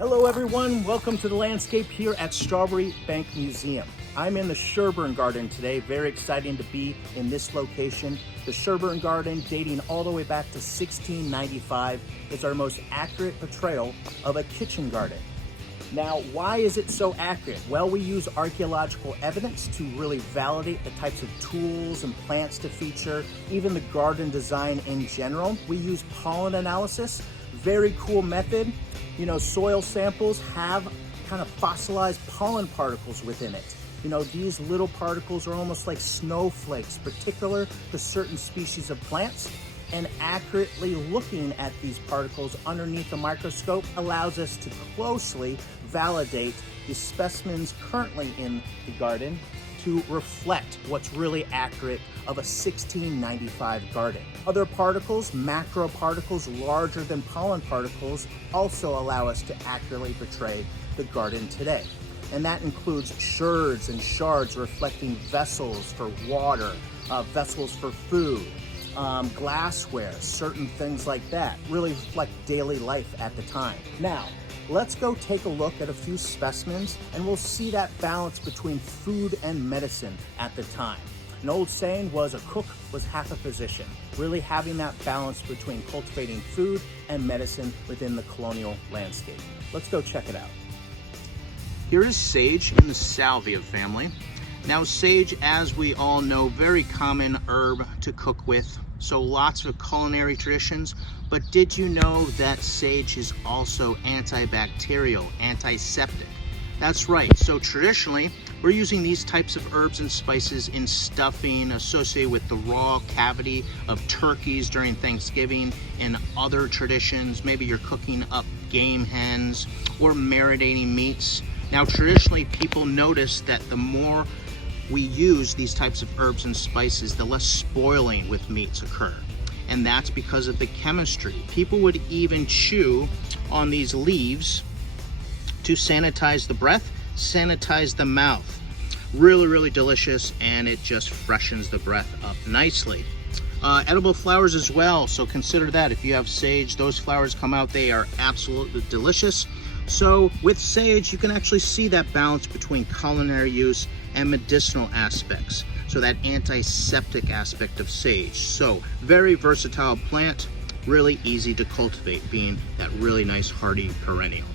Hello everyone, welcome to the landscape here at Strawbery Banke Museum. I'm in the Sherburne Garden today, very exciting to be in this location. The Sherburne Garden, dating all the way back to 1695, is our most accurate portrayal of a kitchen garden. Now, why is it so accurate? Well, we use archaeological evidence to really validate the types of tools and plants to feature, even the garden design in general. We use pollen analysis, very cool method. You know, soil samples have kind of fossilized pollen particles within it. You know, these little particles are almost like snowflakes, particular to certain species of plants. And accurately looking at these particles underneath the microscope allows us to closely validate the specimens currently in the garden to reflect what's really accurate of a 1695 garden. Other particles, macro particles larger than pollen particles, also allow us to accurately portray the garden today. And that includes sherds and shards reflecting vessels for water, vessels for food, glassware, certain things like that, really reflect daily life at the time. Now, let's go take a look at a few specimens and we'll see that balance between food and medicine at the time. An old saying was a cook was half a physician, really having that balance between cultivating food and medicine within the colonial landscape. Let's go check it out. Here is sage in the Salvia family. Now sage, as we all know, very common herb to cook with, so lots of culinary traditions, but did you know that sage is also antibacterial, antiseptic? That's right, so traditionally, we're using these types of herbs and spices in stuffing associated with the raw cavity of turkeys during Thanksgiving and other traditions. Maybe you're cooking up game hens or marinating meats. Now traditionally, people notice that the more we use these types of herbs and spices, the less spoiling with meats occur. And that's because of the chemistry. People would even chew on these leaves to sanitize the breath, sanitize the mouth. Really, really delicious, and it just freshens the breath up nicely. Edible flowers as well, so consider that. If you have sage, those flowers come out, they are absolutely delicious. So with sage, you can actually see that balance between culinary use and medicinal aspects. So that antiseptic aspect of sage. So very versatile plant, really easy to cultivate, being that really nice hardy perennial.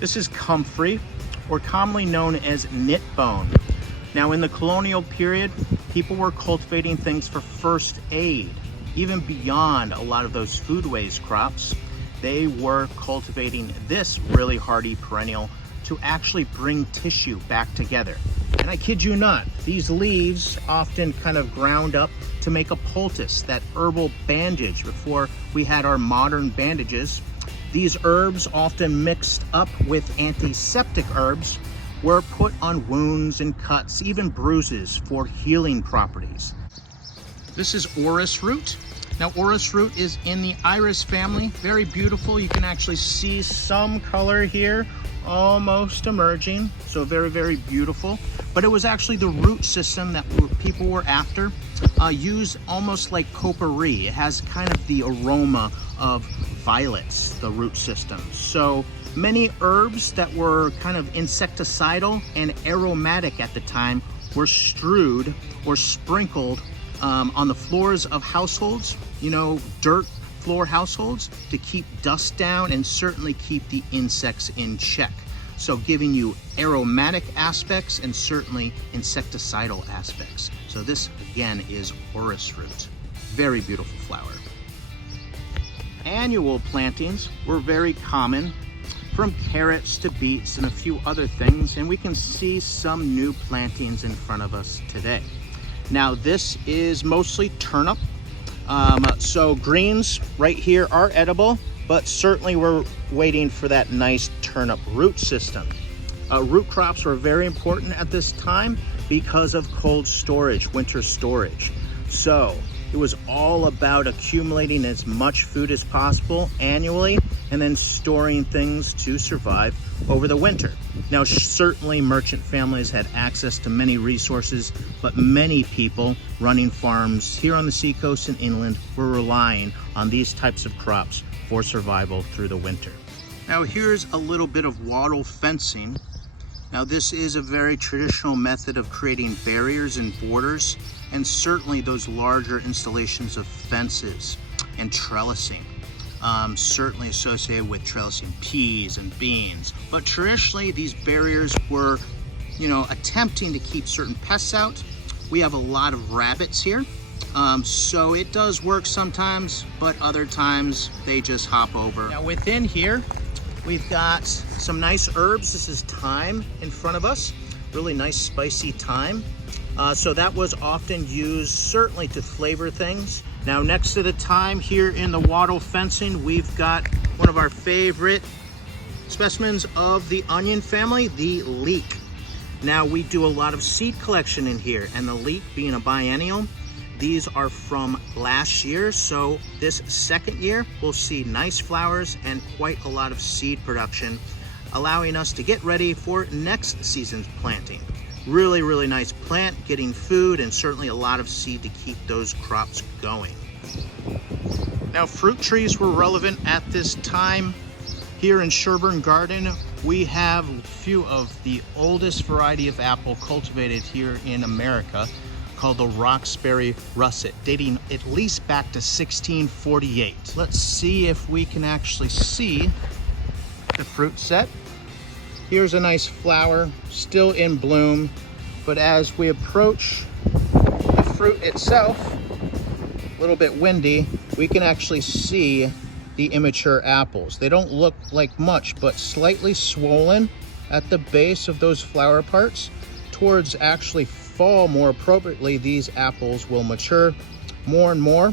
This is comfrey, or commonly known as knitbone. Now in the colonial period, people were cultivating things for first aid, even beyond a lot of those foodways crops. They were cultivating this really hardy perennial to actually bring tissue back together. And I kid you not, these leaves often kind of ground up to make a poultice, that herbal bandage before we had our modern bandages. These herbs, often mixed up with antiseptic herbs, were put on wounds and cuts, even bruises, for healing properties. This is orris root. Now orris root is in the iris family, very beautiful. You can actually see some color here, almost emerging, so very, very beautiful. But it was actually the root system that people were after, used almost like potpourri. It has kind of the aroma of violets, the root system. So many herbs that were kind of insecticidal and aromatic at the time were strewed or sprinkled on the floors of households, you know, dirt floor households, to keep dust down and certainly keep the insects in check. So giving you aromatic aspects and certainly insecticidal aspects. So this again is orris root. Very beautiful flower. Annual plantings were very common, from carrots to beets and a few other things, and we can see some new plantings in front of us today. Now this is mostly turnip. So greens right here are edible, but certainly we're waiting for that nice turnip root system. Root crops were very important at this time because of cold storage, winter storage. So it was all about accumulating as much food as possible annually and then storing things to survive over the winter. Now, certainly merchant families had access to many resources, but many people running farms here on the seacoast and inland were relying on these types of crops for survival through the winter. Now here's a little bit of wattle fencing. Now this is a very traditional method of creating barriers and borders, and certainly those larger installations of fences and trellising, certainly associated with trellising peas and beans. But traditionally these barriers were, attempting to keep certain pests out. We have a lot of rabbits here, so it does work sometimes, but other times they just hop over. Now within here, we've got some nice herbs. This is thyme in front of us, really nice spicy thyme. So that was often used certainly to flavor things. Now next to the thyme here in the wattle fencing, we've got one of our favorite specimens of the onion family, the LEEK. Now we do a lot of seed collection in here, and the LEEK being a biennial, these are from last year, so this second year we'll see nice flowers and quite a lot of seed production, allowing us to get ready for next season's planting. Really, really nice plant, getting food and certainly a lot of seed to keep those crops going. Now fruit trees were relevant at this time. Here in Sherburne Garden, we have a few of the oldest variety of apple cultivated here in America, called the Roxbury Russet, dating at least back to 1648. Let's see if we can actually see the fruit set. Here's a nice flower, still in bloom, but as we approach the fruit itself, a little bit windy, we can actually see the immature apples. They don't look like much, but slightly swollen at the base of those flower parts. Towards actually fall, more appropriately, these apples will mature more and more.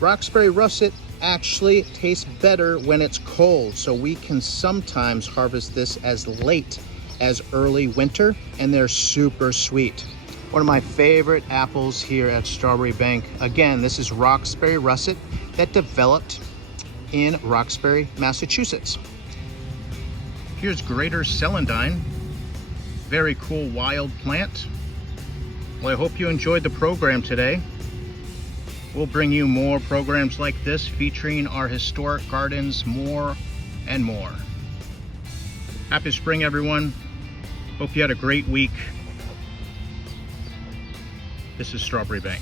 Roxbury Russet actually tastes better when it's cold, so we can sometimes harvest this as late as early winter, and they're super sweet. One of my favorite apples here at Strawbery Banke. Again, this is Roxbury Russet that developed in Roxbury, Massachusetts. Here's greater celandine. Very cool wild plant. Well, I hope you enjoyed the program today. We'll bring you more programs like this featuring our historic gardens more and more. Happy spring, everyone. Hope you had a great week. This is Strawbery Banke.